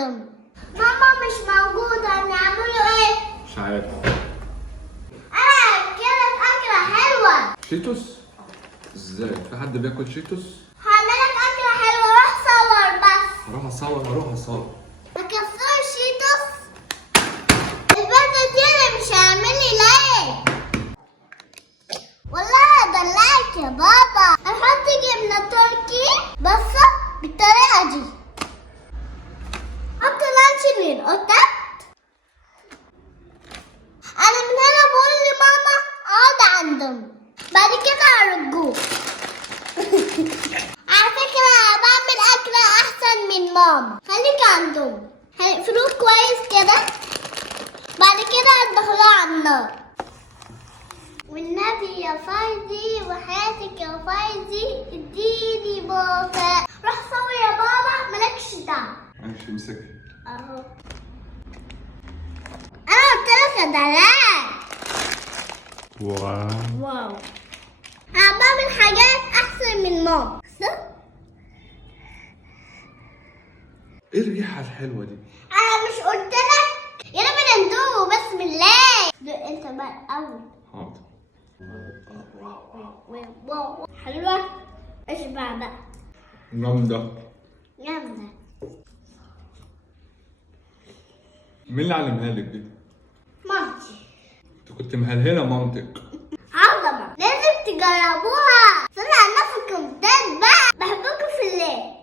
عندهم. ماما مش موجودة، نعمله ايه؟ مش عارف. انا كانت أكلة حلوة. شيتوس؟ ازاي؟ في حد بياكل شيتوس؟ هعملك أكلة حلوة، روح صور بس. هروح اصور. ما كسرش شيتوس. البنت دي مش هيعملي ليه؟ والله هدلعك يا بابا. هنحط جبنة تركي بس بالطريقة دي. حط لانشون قطت. انا من هنا بقول لماما اقعد عندهم، بعد كده هرجوه. على فكرة أنا بعمل أكلة أحسن من ماما، خليك عندهم. هنقفلوه كويس كده، بعد كده هندخلوه على النار. والنبي يا فايزي وحياتك يا فايزي اديني بوسة. روح صور يا بابا، مالكش دعوة. ماشي امسكي. اهو. انا قلت لك ادلعك. واو. انا بعمل حاجات احسن من ماما، صح؟ ايه الريحة الحلوة دي؟ انا مش قلت لك؟ يلا بينا ندوق بسم الله. دوق انت بقى الاول. حاضر. واو حلوة. اشبع بقى. جامدة. جامدة. مين اللي علمها لك دي؟ مامتي. انت كنت مهلهلة مامتك. عظمة، لازم تجربوها. صلوا على النبي في الكومنتات بقى. بحبكم في الله.